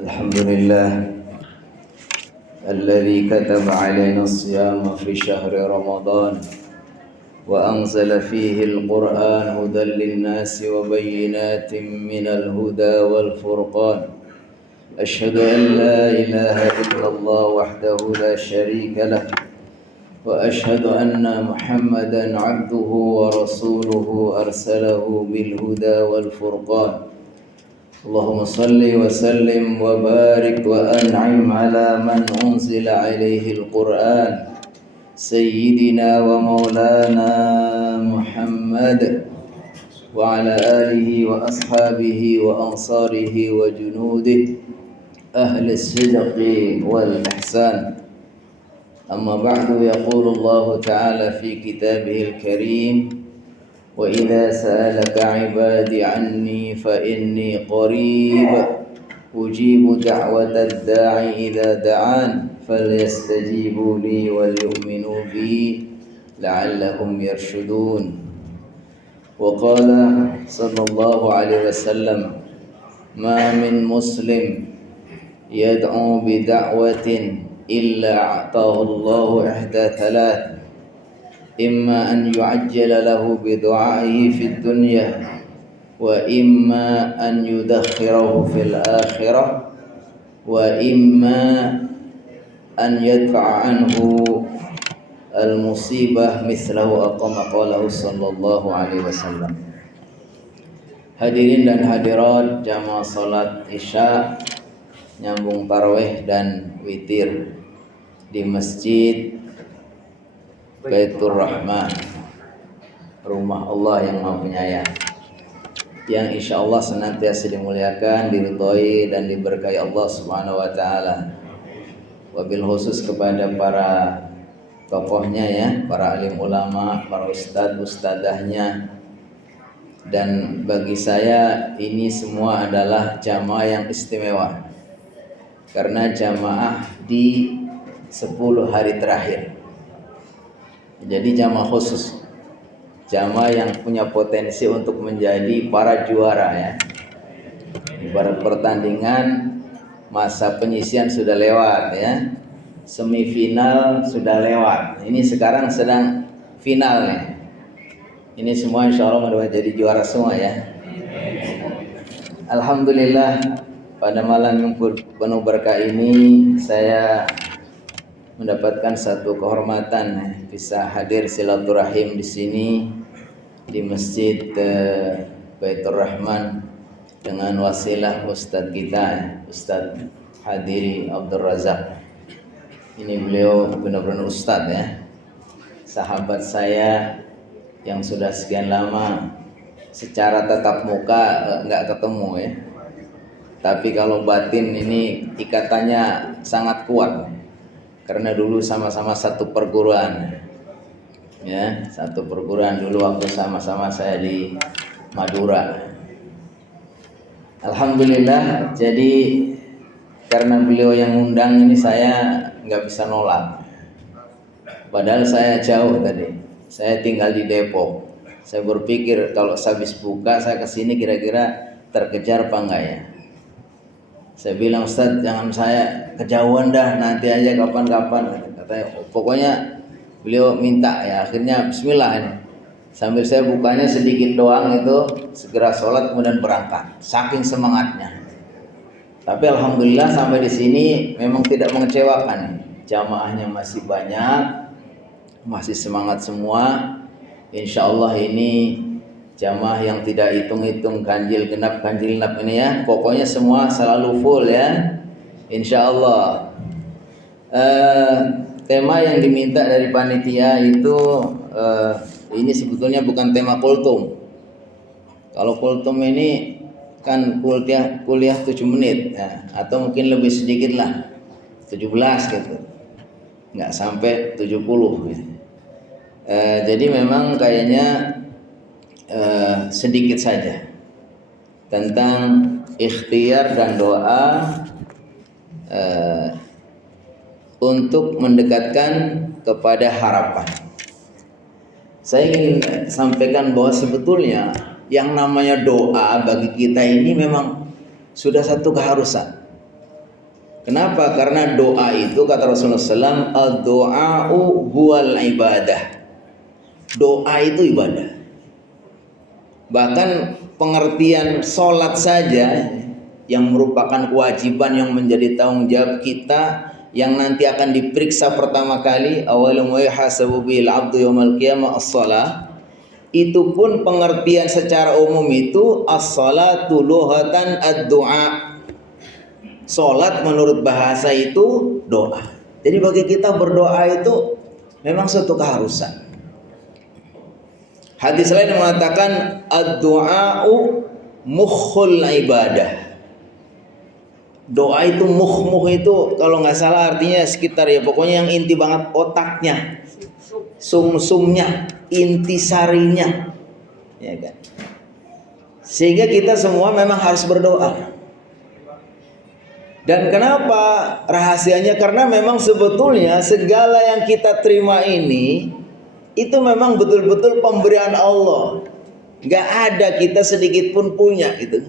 الحمد لله الذي كتب علينا الصيام في شهر رمضان وأنزل فيه القرآن هدى للناس وبينات من الهدى والفرقان. أشهد أن لا إله إلا الله وحده لا شريك له وأشهد أن محمدا عبده ورسوله أرسله بالهدى والفرقان. اللهم صل وسلم وبارك وأنعم على من أنزل عليه القرآن سيدنا ومولانا محمد وعلى آله وأصحابه وأنصاره وجنوده أهل الصدق والإحسان. أما بعد، يقول الله تعالى في كتابه الكريم: وإذا سألك عبادي عني فإني قريب أجيب دعوة الداعي إذا دعان فليستجيبوا لي وليؤمنوا بي لعلهم يرشدون. وقال صلى الله عليه وسلم: ما من مسلم يدعو بدعوة إلا أعطاه الله إحدى ثلاث: إما أن يعجل له بدعائه في الدنيا وإما أن يدخره في الآخرة وإما أن يدفع عنه المصيبة مثله أو كما قاله صلى الله عليه وسلم. Hadirin dan hadirat jamaah salat Isya nyambung tarawih dan witir di Masjid Baitur Rahman, rumah Allah yang Maha Penyayang, yang insya Allah senantiasa dimuliakan, diridhoi dan diberkahi Allah Subhanahu wa taala. Wabil khusus kepada para tokohnya ya, para alim ulama, para ustadz-ustadzahnya. Dan bagi saya ini semua adalah jamaah yang istimewa, karena jamaah di 10 hari terakhir. Jadi jamaah khusus, jamaah yang punya potensi untuk menjadi para juara ya. Ibarat pertandingan, masa penyisian sudah lewat ya, semifinal sudah lewat, ini sekarang sedang final nih. Ini semua insya Allah mudah jadi juara semua ya. Alhamdulillah, pada malam yang penuh berkah ini saya mendapatkan satu kehormatan bisa hadir silaturahim di sini di Masjid Baitur Rahman dengan wasilah Ustadz kita, Ustadz Hadiri Abdul Razak. Ini beliau benar-benar Ustadz ya, sahabat saya yang sudah sekian lama secara tatap muka nggak ketemu ya, tapi kalau batin ini ikatannya sangat kuat. Karena dulu sama-sama satu perguruan ya, satu perguruan dulu waktu sama-sama saya di Madura. Alhamdulillah, jadi karena beliau yang undang ini saya nggak bisa nolak. Padahal saya jauh tadi, saya tinggal di Depok. Saya berpikir kalau habis buka saya kesini kira-kira terkejar apa enggak ya. Saya bilang, Ustadz jangan saya kejauhan dah, nanti aja kapan-kapan. Katanya, pokoknya beliau minta ya, akhirnya bismillah ini. Sambil saya bukanya sedikit doang itu, segera sholat kemudian berangkat. Saking semangatnya. Tapi alhamdulillah sampai di sini memang tidak mengecewakan. Jamaahnya masih banyak, masih semangat semua. Insya Allah ini jamaah yang tidak hitung-hitung ganjil genap ini ya, pokoknya semua selalu full ya, insya Allah. Tema yang diminta dari panitia itu ini sebetulnya bukan tema kultum. Kalau kultum ini kan kuliah 7 menit ya, atau mungkin lebih sedikit lah, 17 gitu, nggak sampai 70 ya. Jadi memang kayaknya sedikit saja tentang ikhtiar dan doa untuk mendekatkan kepada harapan. Saya ingin sampaikan bahwa sebetulnya yang namanya doa bagi kita ini memang sudah satu keharusan. Kenapa? Karena doa itu kata Rasulullah SAW, ad-du'a'u huwal ibadah. Doa itu ibadah. Bahkan pengertian sholat saja yang merupakan kewajiban yang menjadi tanggung jawab kita, yang nanti akan diperiksa pertama kali, awwalu ma yuhasabu bil 'abdu yaumil qiyamah as-shalah. Itu pun pengertian secara umum itu as-salatu lughatan ad-du'a. Salat menurut bahasa itu doa. Jadi bagi kita berdoa itu memang suatu keharusan. Hadis lain mengatakan ad-du'a'u mukhul ibadah. Doa itu muh itu kalau nggak salah artinya sekitar ya pokoknya yang inti banget, otaknya, sumsumnya, intisarinya, ya kan. Sehingga kita semua memang harus berdoa. Dan kenapa rahasianya? Karena memang sebetulnya segala yang kita terima ini itu memang betul-betul pemberian Allah. Gak ada kita sedikit pun punya gitu.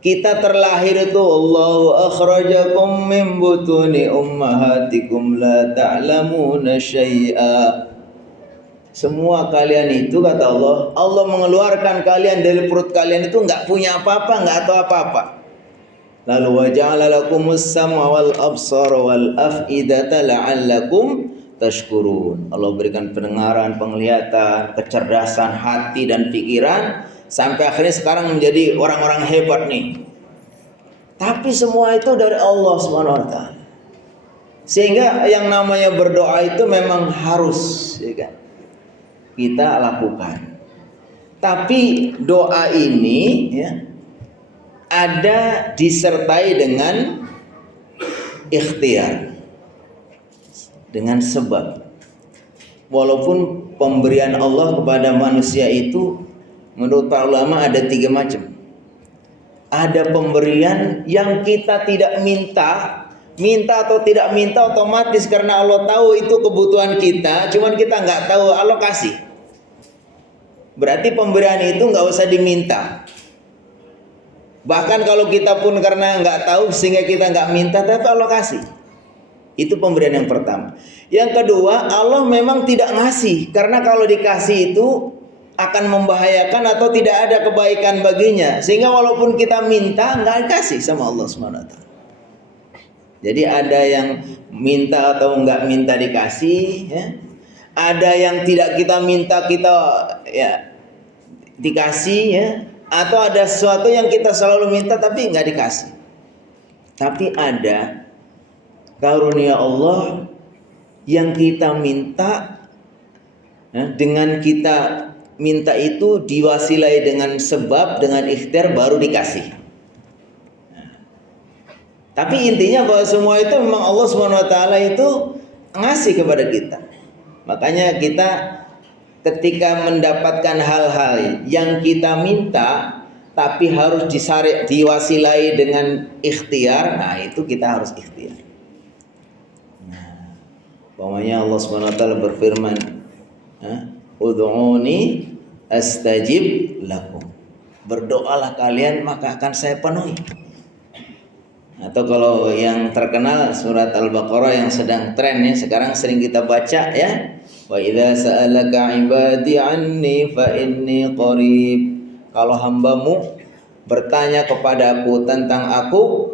Kita terlahir itu Allahu akhrajakum min butuni ummahatikum la ta'lamuna syai'a. Semua kalian itu kata Allah, Allah mengeluarkan kalian dari perut kalian itu enggak punya apa-apa, enggak tahu apa-apa. Lalu wa ja'ala lakumus sam'a wal absara wal af'idata la'allakum tashkurun. Allah berikan pendengaran, penglihatan, kecerdasan hati dan pikiran sampai akhirnya sekarang menjadi orang-orang hebat nih. Tapi semua itu dari Allah Subhanahu wa taala. Sehingga yang namanya berdoa itu memang harus ya kan, kita lakukan. Tapi doa ini ya ada disertai dengan ikhtiar, dengan sebab. Walaupun pemberian Allah kepada manusia itu menurut para ulama ada 3 macam. Ada pemberian yang kita tidak minta atau tidak minta otomatis karena Allah tahu itu kebutuhan kita, cuman kita nggak tahu Allah kasih. Berarti pemberian itu nggak usah diminta. Bahkan kalau kita pun karena nggak tahu sehingga kita nggak minta, tapi Allah kasih. Itu pemberian yang pertama. Yang kedua, Allah memang tidak ngasih karena kalau dikasih itu akan membahayakan atau tidak ada kebaikan baginya, sehingga walaupun kita minta nggak dikasih sama Allah SWT. Jadi ada yang minta atau nggak minta dikasih, ya. Ada yang tidak kita minta kita ya dikasih, ya. Atau ada sesuatu yang kita selalu minta tapi nggak dikasih. Tapi ada karunia Allah yang kita minta, ya, dengan kita minta itu diwasilai dengan sebab, dengan ikhtiar baru dikasih. Tapi intinya bahwa semua itu memang Allah SWT itu ngasih kepada kita. Makanya kita ketika mendapatkan hal-hal yang kita minta tapi harus diwasilai dengan ikhtiar, nah itu kita harus ikhtiar. Nah, umpamanya Allah SWT berfirman, ud'uni astajib lakum. Berdoalah kalian maka akan saya penuhi. Atau kalau yang terkenal surat Al-Baqarah yang sedang tren ya, sekarang sering kita baca ya. Wa idza sa'alaka 'ibadi 'anni fa inni qarib. Kalau hambamu bertanya kepadaku tentang aku,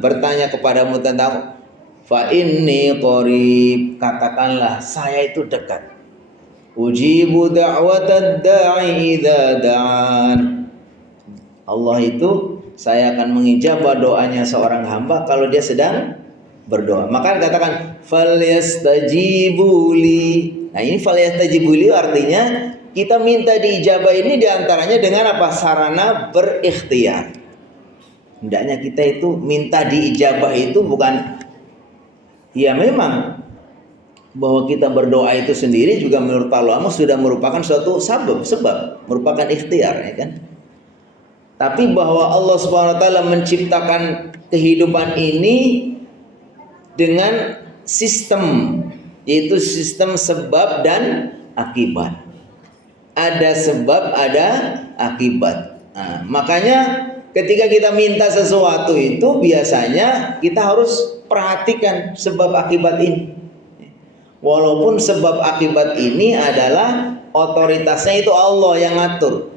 bertanya kepadamu tentang fa inni qarib, katakanlah saya itu dekat. Ujibu da'watad da'i idza da'an. Allah itu saya akan mengijabah doanya seorang hamba kalau dia sedang berdoa. Maka katakan falyastajibuli. Nah, ini falyastajibuli artinya kita minta diijabah ini diantaranya dengan apa? Sarana berikhtiar. Hendaknya kita itu minta diijabah itu bukan ya memang bahwa kita berdoa itu sendiri juga menurut para ulama sudah merupakan suatu sebab merupakan ikhtiar ya kan. Tapi bahwa Allah SWT menciptakan kehidupan ini dengan sistem, yaitu sistem sebab dan akibat. Ada sebab, ada akibat. Nah, makanya ketika kita minta sesuatu itu biasanya kita harus perhatikan sebab akibat ini. Walaupun sebab akibat ini adalah otoritasnya itu Allah yang ngatur.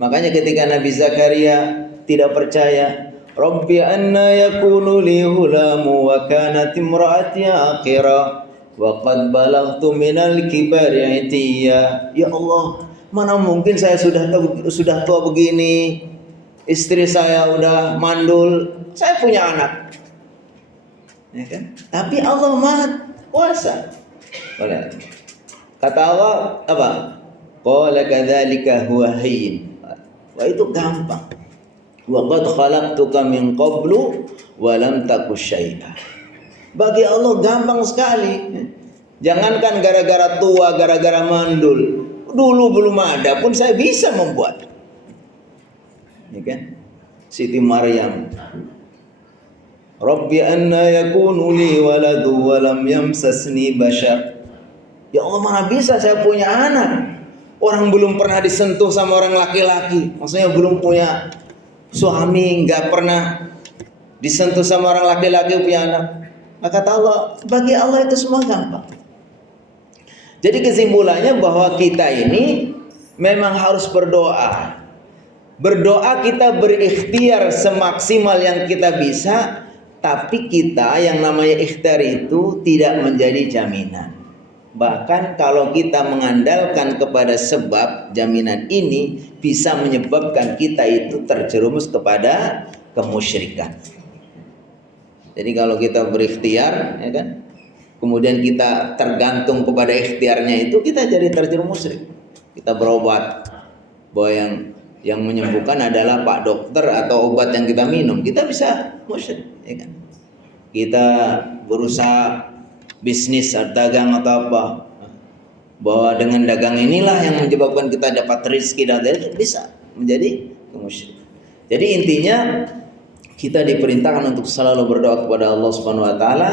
Makanya ketika Nabi Zakaria tidak percaya, Rabbi anna yakunu li hulamu wa kanat imraati aqira wa qad balaghtu minal kibari itiya. Ya Allah, mana mungkin saya sudah tua begini, istri saya udah mandul, saya punya anak. Ya kan? Tapi Allah Maha Kuasa. Kata Allah apa? Qala kadzalika huwa hayyin. Wah, itu gampang. Wa qad khalaqtuka min qablu wa lam taku syai'a. Bagi Allah gampang sekali. Jangankan gara-gara tua, gara-gara mandul, dulu belum ada pun saya bisa membuat. Ya kan? Siti Maryam, Rabbi anna yakunu li waladu wa lam yamsasni bashar. Ya Allah, mana bisa saya punya anak? Orang belum pernah disentuh sama orang laki-laki. Maksudnya belum punya suami, nggak pernah disentuh sama orang laki-laki punya anak. Maka kata Allah, bagi Allah itu semua gampang. Jadi kesimpulannya bahwa kita ini memang harus berdoa. Berdoa kita berikhtiar semaksimal yang kita bisa, tapi kita yang namanya ikhtiar itu tidak menjadi jaminan. Bahkan kalau kita mengandalkan kepada sebab, jaminan ini bisa menyebabkan kita itu terjerumus kepada kemusyrikan. Jadi kalau kita berikhtiar, ya kan, kemudian kita tergantung kepada ikhtiarnya itu, kita jadi terjerumus musyrik. Kita berobat bahwa yang menyembuhkan adalah Pak Dokter atau obat yang kita minum, kita bisa musyrik, ya kan? Kita berusaha bisnis atau dagang atau apa, bahwa dengan dagang inilah yang menyebabkan kita dapat rezeki dan lain-lain, bisa menjadi kemusyrik. Jadi intinya kita diperintahkan untuk selalu berdoa kepada Allah Subhanahu wa taala,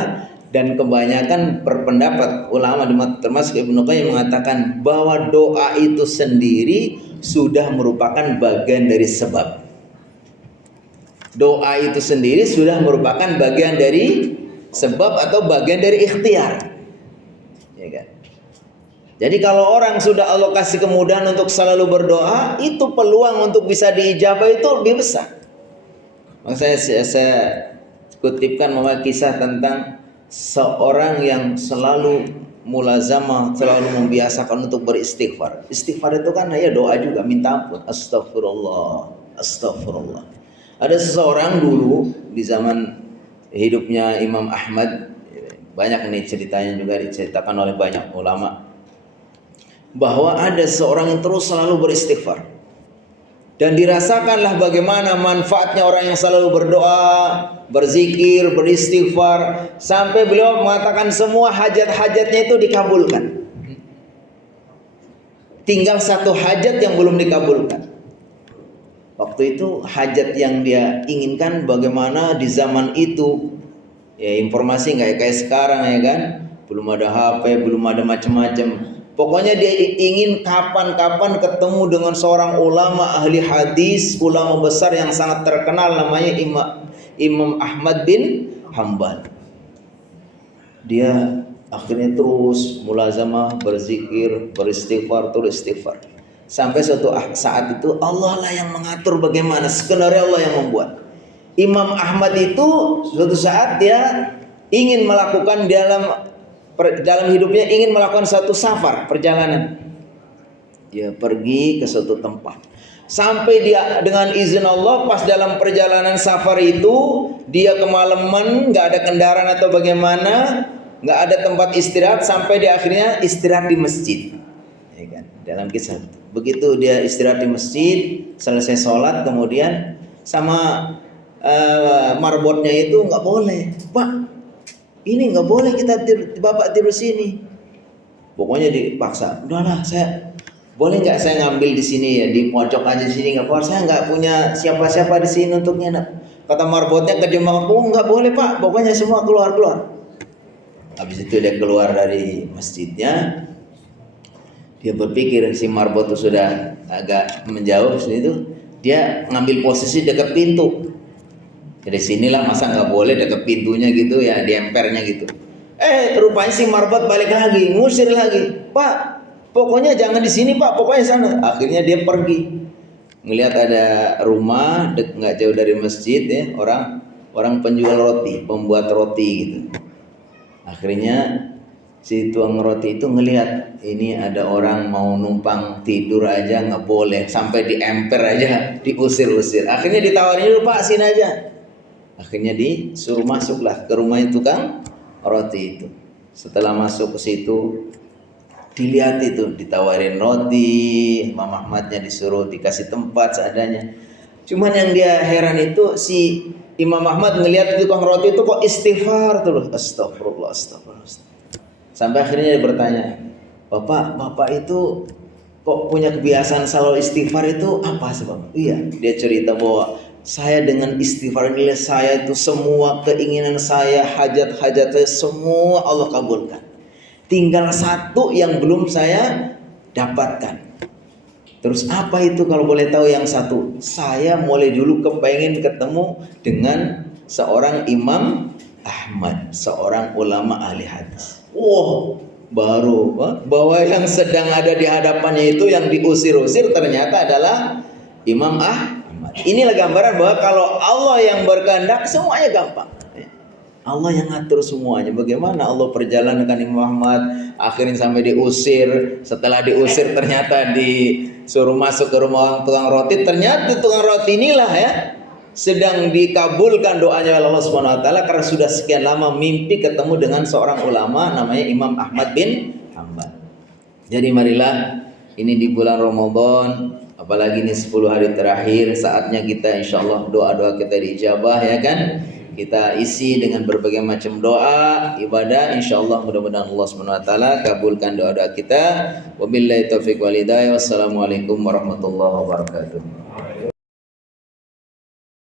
dan kebanyakan berpendapat ulama termasuk Ibnu Qayyim mengatakan bahwa doa itu sendiri sudah merupakan bagian dari sebab. Doa itu sendiri sudah merupakan bagian dari sebab atau bagian dari ikhtiar. Ya kan? Jadi kalau orang sudah Allah kasih kemudahan untuk selalu berdoa, itu peluang untuk bisa diijabah itu lebih besar. Maka saya kutipkan kisah tentang seorang yang selalu mulazamah, selalu membiasakan untuk beristighfar. Istighfar itu kan ya doa juga, minta ampun. Astagfirullah, astagfirullah. Ada seseorang dulu di zaman hidupnya Imam Ahmad, banyak nih ceritanya juga diceritakan oleh banyak ulama, bahwa ada seorang yang terus selalu beristighfar. Dan dirasakanlah bagaimana manfaatnya orang yang selalu berdoa, berzikir, beristighfar, sampai beliau mengatakan semua hajat-hajatnya itu dikabulkan. Tinggal satu hajat yang belum dikabulkan. Waktu itu hajat yang dia inginkan bagaimana di zaman itu, ya informasi nggak kayak sekarang, ya kan, belum ada HP, belum ada macam-macam. Pokoknya dia ingin kapan-kapan ketemu dengan seorang ulama ahli hadis, ulama besar yang sangat terkenal, namanya Imam Ahmad bin Hanbal. Dia akhirnya terus mulazamah, berzikir, beristighfar, terus istighfar. Sampai suatu saat itu Allah lah yang mengatur bagaimana, sebenarnya Allah yang membuat. Imam Ahmad itu suatu saat dia ingin melakukan dalam hidupnya, ingin melakukan satu safar, perjalanan. Dia pergi ke suatu tempat. Sampai dia dengan izin Allah, pas dalam perjalanan safar itu dia kemalaman, nggak ada kendaraan atau bagaimana, nggak ada tempat istirahat, sampai dia akhirnya istirahat di masjid. Ya kan? Dalam kisah itu. Begitu dia istirahat di masjid, selesai sholat, kemudian sama marbotnya itu nggak boleh, Pak. Ini nggak boleh kita bapak tidur sini. Pokoknya dipaksa. Udahlah, saya boleh nggak saya ngambil di sini ya, di pojok aja di sini nggak apa-apa. Saya nggak punya siapa-siapa di sini untuk nginep. Kata marbotnya kejebak, oh nggak boleh Pak. Pokoknya semua keluar. Habis itu dia keluar dari masjidnya. Dia berpikir si marbot itu sudah agak menjauh itu. dia ngambil posisi dekat pintu. Dari sinilah masa nggak boleh dekat pintunya gitu ya, di empernya gitu. Rupanya si marbot balik lagi, ngusir lagi. Pak, pokoknya jangan di sini Pak, pokoknya sana. Akhirnya dia pergi. Ngelihat ada rumah nggak jauh dari masjid ya, orang penjual roti, pembuat roti gitu. Akhirnya si tuang roti itu ngelihat ini ada orang mau numpang tidur aja nggak boleh, sampai di emper aja diusir-usir. Akhirnya ditawarin dulu, Pak sini aja. Akhirnya disuruh masuklah ke rumah itu kan roti itu. Setelah masuk ke situ, dilihat itu, ditawarin roti, Imam Ahmadnya disuruh dikasih tempat seadanya. Cuman yang dia heran itu si Imam Ahmad ngelihat tukang roti itu kok istighfar terus, astagfirullah, astagfirullah. Sampai akhirnya dia bertanya, Bapak itu kok punya kebiasaan selalu istighfar, itu apa sebab? Iya, dia cerita bahwa saya dengan istighfar ini saya itu semua keinginan saya, hajat-hajat saya semua Allah kabulkan. Tinggal satu yang belum saya dapatkan. Terus apa itu kalau boleh tahu yang satu? Saya mulai dulu kepengen ketemu dengan seorang Imam Ahmad, seorang ulama ahli hadis. Baru bahwa yang sedang ada di hadapannya itu yang diusir-usir ternyata adalah Imam Ahmad. Inilah gambaran bahwa kalau Allah yang berkehendak semuanya gampang. Allah yang ngatur semuanya. Bagaimana Allah perjalankan Imam Ahmad akhirnya sampai diusir. Setelah diusir ternyata disuruh masuk ke rumah tukang roti. Ternyata tukang roti inilah ya sedang dikabulkan doanya oleh Allah Subhanahu wa taala karena sudah sekian lama mimpi ketemu dengan seorang ulama namanya Imam Ahmad bin Hanbal. Jadi marilah ini di bulan Ramadan, apalagi ini 10 hari terakhir, saatnya kita insyaallah doa-doa kita diijabah ya kan. Kita isi dengan berbagai macam doa, ibadah, insyaallah mudah-mudahan Allah Subhanahu wa taala kabulkan doa-doa kita. Wabillahi taufiq wal hidayah. Wassalamualaikum warahmatullahi wabarakatuh.